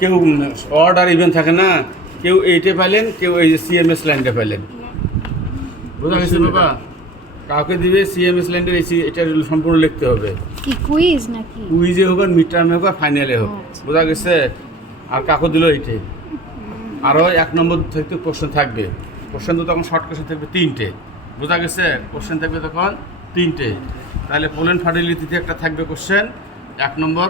কেউ order event থাকে না, কেউ এইটে পাইলেন, কেউ এই যে সিএমএস ল্যান্ডে পাইলেন। বোঝা গেছে বাবা? কাউকে দিবে সিএমএস ল্যান্ডের এটা সম্পূর্ণ লিখতে হবে। কি কুইজ নাকি? কুইজে হোক আর মিড টার্মে হোক আর ফাইনালে হোক। বোঝা গেছে? আর কাকু দিল এইটে। আরও 1 নম্বর থেকে কোশ্চেন থাকবে। কোশ্চেন তো তখন শর্ট কোশ্চেন থাকবে 3টে। বোঝা গেছে? কোশ্চেন থাকবে তখন 3টে। তাহলে পোলেন ফার্টিলিটিতে একটা থাকবে কোশ্চেন, 1 নম্বর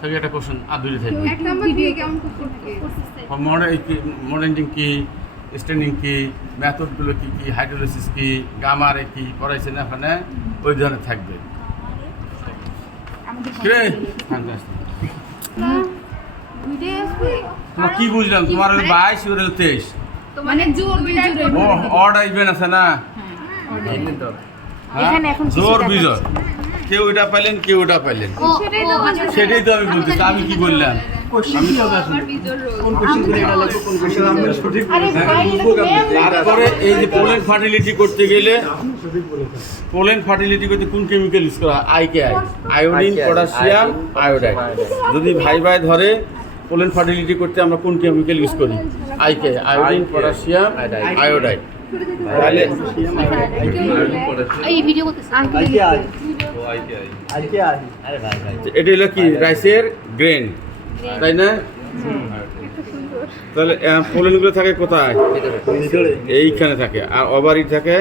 থেকে একটা কোশ্চেন আর 2টে থাকবে। 1 নম্বর দিয়ে কেমন কোশ্চেন থাকে? মডেলিং কি, স্ট্যান্ডিং কি, মেথডগুলো কি কি, হাইড্রোলিসিস কি, গামারে কি পড়াইছে না ওখানে, ওই ধরনের থাকবে। তোমার কি বুঝলাম? তোমার 22 ওর 23 মানে জোর বিজোর অর্ডার ইভেন্ট আছে না? এখানে এখন জোর বিজোর, কেউ এটা পাইলেন, কেউ ওটা পাইলেন। সেটাই তো আমি বলতেছি। আমি কি বললাম? তারপরে এই যে পোলেন ফার্টিলিটি করতে গেলে, পোলেন ফার্টিলিটি করতে কোন কেমিক্যাল ইউজ করা হয়? আইকেআই, আয়োডিন, পটাশিয়াম, আয়োডাইড। যদি ভাই ভাই ধরে পোলেন ফার্টিলিটি করতে আমরা কোন কেমিক্যাল ইউজ করি? আইকেআই, আয়োডিন, পটাশিয়াম, আয়োডাইড। তাহলে এই ভিডিও করতেছে এটা হলো কি? রাইসের গ্রেন, তাই না? তাহলে পোলেনগুলো থাকে কোথায়? এইখানে থাকে। আর ওভারি থাকে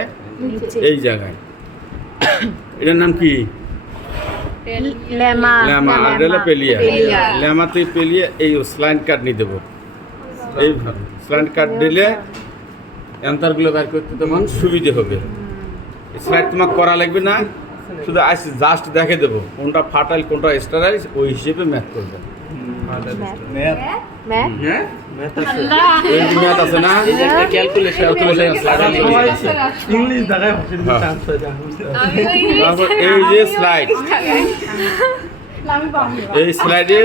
এই জায়গায়। এটার নাম কি? লেমা। ল্যামা। আর এটা হলো পেলিয়া। ল্যামাতে পেলিয়া এই স্লাইন কাট নিয়ে দেবো। এই স্লাইন কাট দিলে অ্যান্সারগুলো বের করতে তখন সুবিধে হবে। স্লাইড তোমাকে করা লাগবে না, শুধু জাস্ট দেখে দেবো কোনটা ফার্টাইল কোনটা স্টেরাইল, ওই হিসেবে ম্যাথ করবে। ম্যাথ আছে না? তারপর এই যে স্লাইড, এই স্লাইডে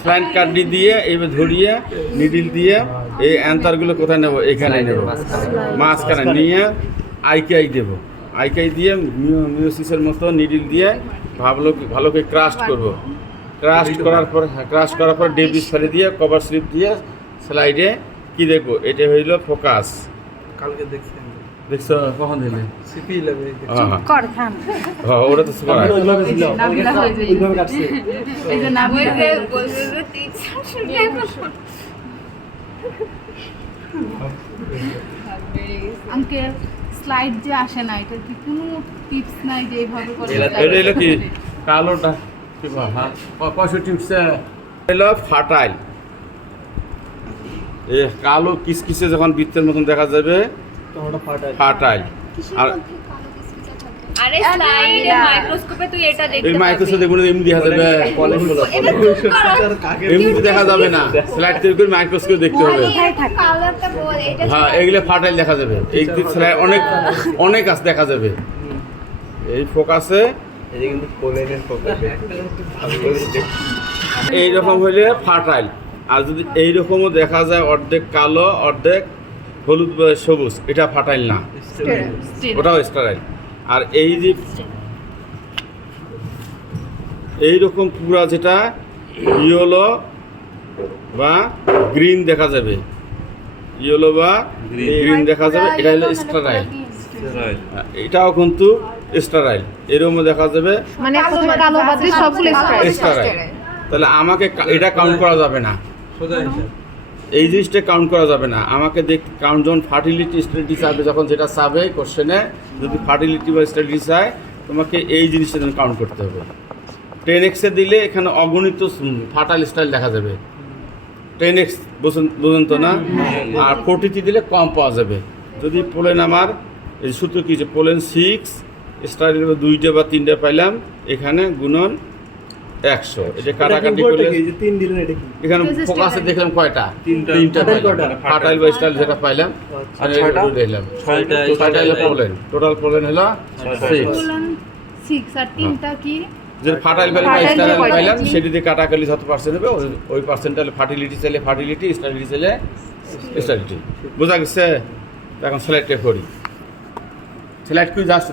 স্লাইড কার্ড দিয়ে এইভাবে ধরিয়ে নিডিল দিয়ে এই অ্যান্সারগুলো কোথায় নেবো? এখানে নেব, মাঝখানে নিয়ে আইকেআই দেবো। আইকেআই দিয়ে মিওসিসের মতো নিডিল দিয়ে ভালো করে ক্রাশ করবো। ক্রাশ করার পর ডেবিস ফেলে দিয়ে কভার স্লিপ দিয়ে স্লাইডে কি দেখবো? এটা হইল ফোকাস। কালকে দেখছো কখন দিলে? ওটা তো আঙ্কেল স্লাইড যে আসে না, এটা কি কোনো টিপস নাই যে এইভাবে করে? এটা হলো কি? কালোটা 65 হলো ফার্টাইল। এই কালো কিসকিসে যখন বৃত্তের মতন দেখা যাবে ফার্টাইল। আর আরে স্লাইডে মাইক্রোস্কোপে তুই এটা দেখতে এই মাইক্রোস্কোপে দেখুন এমনি দেখা যাবে, এমনি দেখা যাবে না। স্লাইড তৈরি করে মাইক্রোস্কোপে দেখতে হবে। কালারটা বল, এটা হ্যাঁ, এগুলো ফার্টাইল দেখা যাবে। এই স্লাইড অনেক আছে দেখা যাবে। এই ফোকাসে কিন্তু পোলেনের ফোকাস এইরকম হইলে ফার্টাইল। আর যদি এইরকমও দেখা যায় অর্ধেক কালো অর্ধেক হলুদ বা সবুজ, এটা ফার্টাইল না, ওটাও স্টেরাইল। আর এই যে এইরকম পুরা যেটা ইয়েলো বা গ্রিন দেখা যাবে, ইয়েলো বা গ্রিন দেখা যাবে, এটা হলো স্টেরাইল। এটাও কিন্তু স্টেরাইল। এরকম দেখা যাবে মানে কালো বাদে সবগুলো স্টেরাইল। তাহলে আমাকে এটা কাউন্ট করা যাবে না, এই জিনিসটা কাউন্ট করা যাবে না। আমাকে কাউন্ট যখন ফার্টিলিটি স্টেরিলিটি চাবে, যখন যেটা চাবে কোশ্চেনে, যদি ফার্টিলিটি বা স্টেরিলিটি চায়, তোমাকে এই জিনিসটা যেন কাউন্ট করতে হবে। 10x দিলে এখানে অগণিত ফার্টাইল স্টাইল দেখা যাবে। 10x বুঝুন তো না? আর 40 দিলে কম পাওয়া যাবে। যদি পোলেন আমার এই সূত্র কি যে পোলেন 6 স্টাইল 2টে বা 3টে পাইলাম, এখানে গুণন 100। এটা কাটাকাটি করলে এখানে ফোকাসে দেখলাম কয়টা? 3টা ফার্টাইল বা স্টাইল যেটা পাইলাম, আর এটা দেখলাম 6টা হলো পোলেন। টোটাল পোলেন হলো 6 আর 3টা কি? যে ফার্টাইল ভ্যালু বা স্টাইল পাইলাম, সেটি দিয়ে কাটাকাটি যত পার্সেন্ট হবে ওই পার্সেন্টাইল ফার্টিলিটি চাইলে ফার্টিলিটি, স্টাইলিটি চাইলে স্টাইলিটি। বোঝা গেছে? এখন স্লাইডটা করি। স্লাইড কি জাস্ট